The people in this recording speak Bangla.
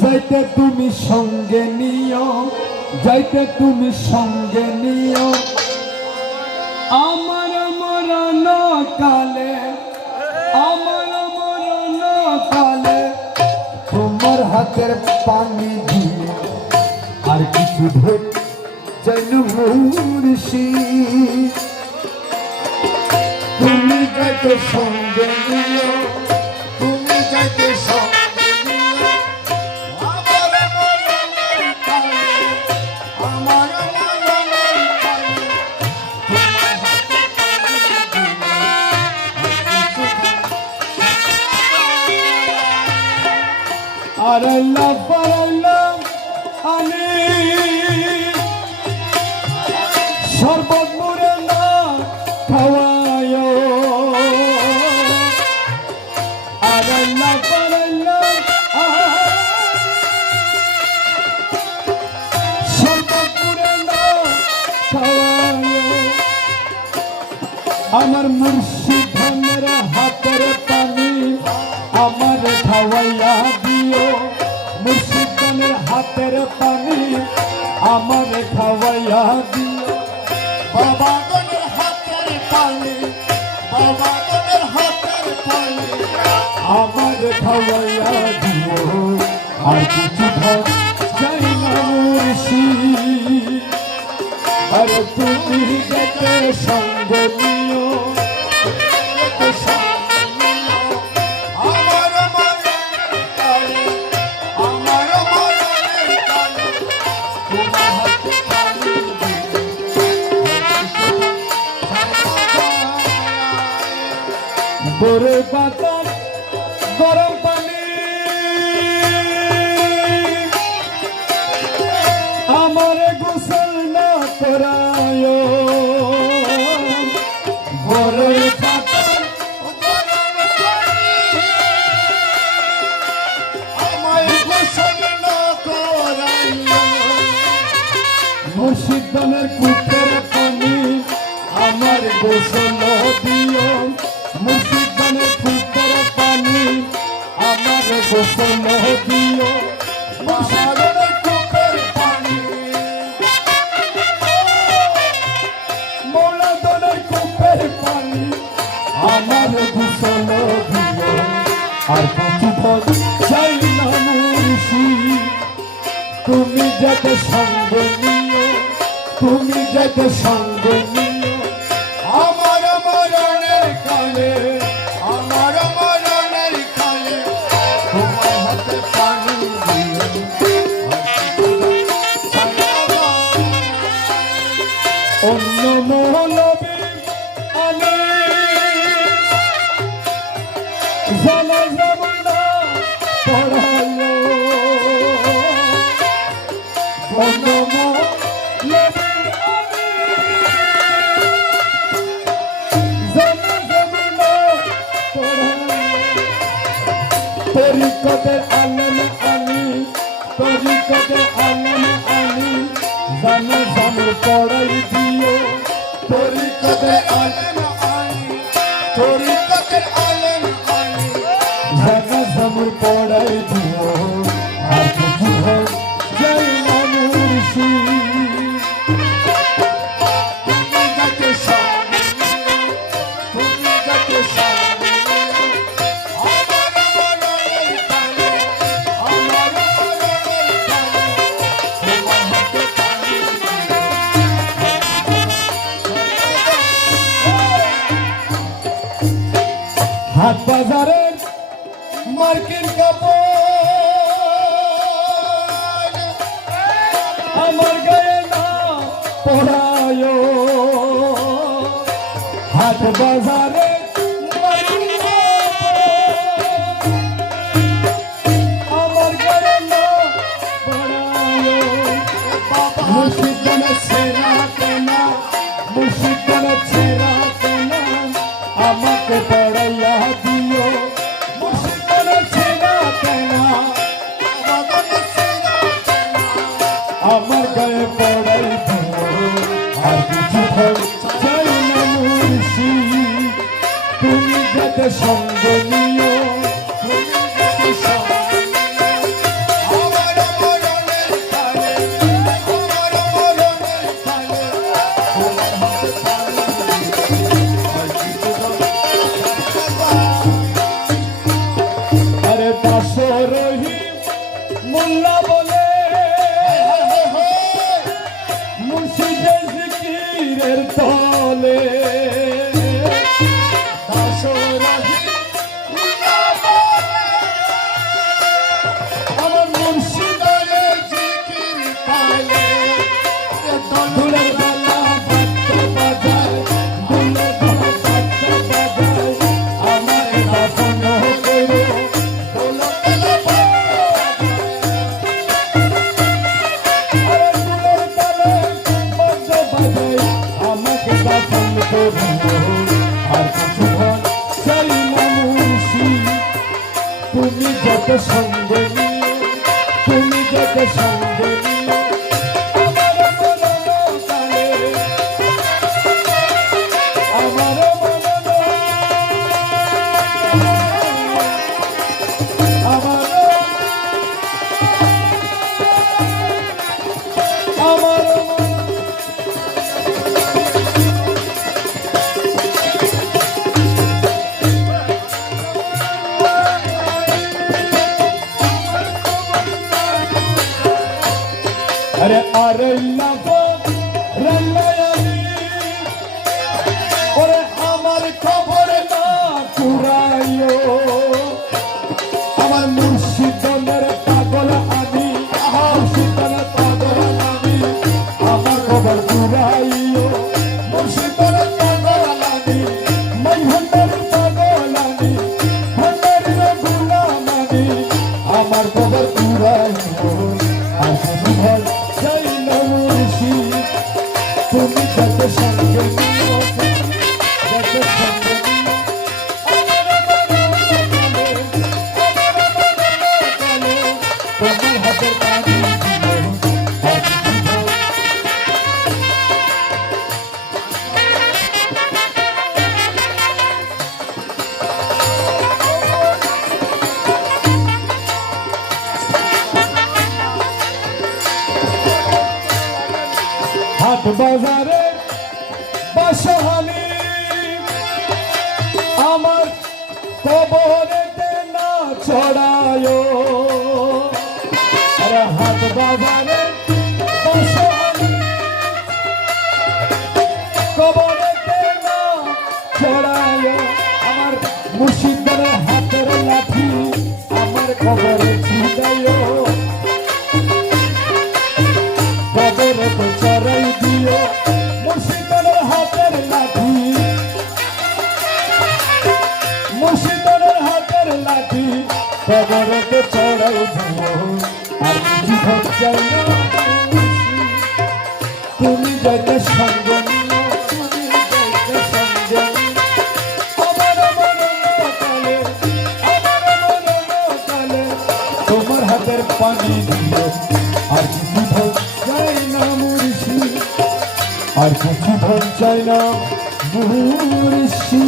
যাইতে তুমি সঙ্গে নিও, যাইতে তুমি সঙ্গে নিও আমার মরণ কালে, আমার মরণ কালে তোমার হাতের পানি দিয়ে আর কিছু ঢোক যেন মুর্শিদ। তুমি যাইতে সঙ্গে নিও, তুমি যাইতে সঙ্গে নিও আমার মরণের কালে, আমার মরণের কালে তোমার হাতে পানি দিয়ে আর আল্লাহ পারাইলাম আমি শরবত মুরে না খাওয়ায় আর আল্লাহ পারাইলাম শরবত মুরে না খাওয়ায় আমার মুর্শিদ ধনের হাতের পানি আমার খাওয়াইয়া দিও, মুর্শিদ ধনের হাতের পানি আমার খাওয়াইয়া দিও। বাবা গনের হাতের পানি, বাবা গনের হাতের পানি আমার খাওয়াইয়া দিও আর কিছু ধর যাই না মুর্শিদ। আর তুমি যেতে সঙ্গ নিও, যেতে সঙ্গে নিও আমার মরণের কালে, আমার মরণের কালে তোমার হাতে পানি বরে বাতাস গরম পানি আমার গোসল না করায়, বরে বাতাস আমায় গোসল না করাইও, মুর্শিদ ধনের কূপের পানি আমার গোসল দিও, মুর্শিদ ধনের কূপের পানি আমার গোসল দিও, মুর্শিদ ধনের কূপের পানি মৌলা ধনের কূপের পানি আমার গোসল দিও আর কিছু ধর চাই না মুর্শিদ। তুমি যাতে সঙ্গ নিও, তুমি যাতে সঙ্গ নিও আমার মরণের কালে, আমার মরণের কালে তোমার হাতে পানি অন্য মৌলবী আলী জানাজা মুন্না পড়ালো, অন্য মৌলবী আলী জানাজা মুন্না পড়ালো। তরিকতের আলেম আলী, তরিকতের আলেম আলী জানাজা পড়াই দিও, তরিকতের আলেম আলী, তরিকতের আলেম আলী জানাজা পড়াই দিও আর কিছু হোক যাই না মুর্শিদ। তুমি যাতে সঙ্গে নিও, তুমি যাতে সঙ্গে নিও আমার মরণের কালে, আমার মরণের কালে তোমার হাতে পানি হাট বাজারের মার্কিন কাপড় আমার গায়ে না পড়ায়, হাট বাজারে মার্কিন কাপড় আমার গায়ে না পড়ায়। মুর্শিদ ধনের ছেঁড়া কেনা, মুর্শিদ ধনের ছেঁড়া কেনা আমাকে পড়াইয়া দিও, মুর্শিদ ধনের ছেঁড়া কেনা আমার গায়ে পড়াই দিও আর কিছু চাই না মুর্শিদ। মোল্লা বলে হায় হায় মুর্শিদের জিকিরের তলে দাসরাহি আমার মুর্শিদারে জিকির পালে দুলের বেলা বাদ্য বাজায় দুলের বেলা বাদ্য বাজায় আমার বাসন করো আরে দুলের বেলা বাদ্য বাজায় আমাকে বাসন করো আর কিছু ঘর চাই না মুর্শি তুমি যত সঙ্গে নিও তুমি যত সঙ্গে নিও আমার মনন কালে আমার মনন আমার আমার মনন আরে আরে লাভো রল্লায়ালি ওরে আমার খবর না কুরাইও আমার মুর্শিদের পাগল আমি মুর্শিদের পাগল আমি আমার খবর কুরাইও মুর্শিদের পাগল আমি মৈহন্দের পাগল আমি হন্দের গুলাম আমি আমার খবর কুরাইও আর কিছু ভয় চাই না মুর্শি তুমি যত সঙ্গে নিও যত সঙ্গে নিও তোমার হাতের পানি হাট বাজারে বাসহানি আমার কবরেতে না ছড়ায় আরে হাট বাজারে বাসহানি কবরেতে না ছড়ায় আমার মুর্শিদের হাতের লাঠি আমার কবরে ছিটায় কবরে তো চড়াই দিও মুর্শিদের হাতের লাঠি মুর্শিদের হাতের লাঠি কবরে তো চড়াই দিও আর কিছু ভোগ চাই না তুমি যাইতে সঙ্গ নিও তুমি যাইতে সঙ্গ নিও আমার মনন কালে তোমার হাতের পানি দিও আর কিছু ভোগ চাই না মুর্শি আর কিছু ভোগ চাই না মুর্শি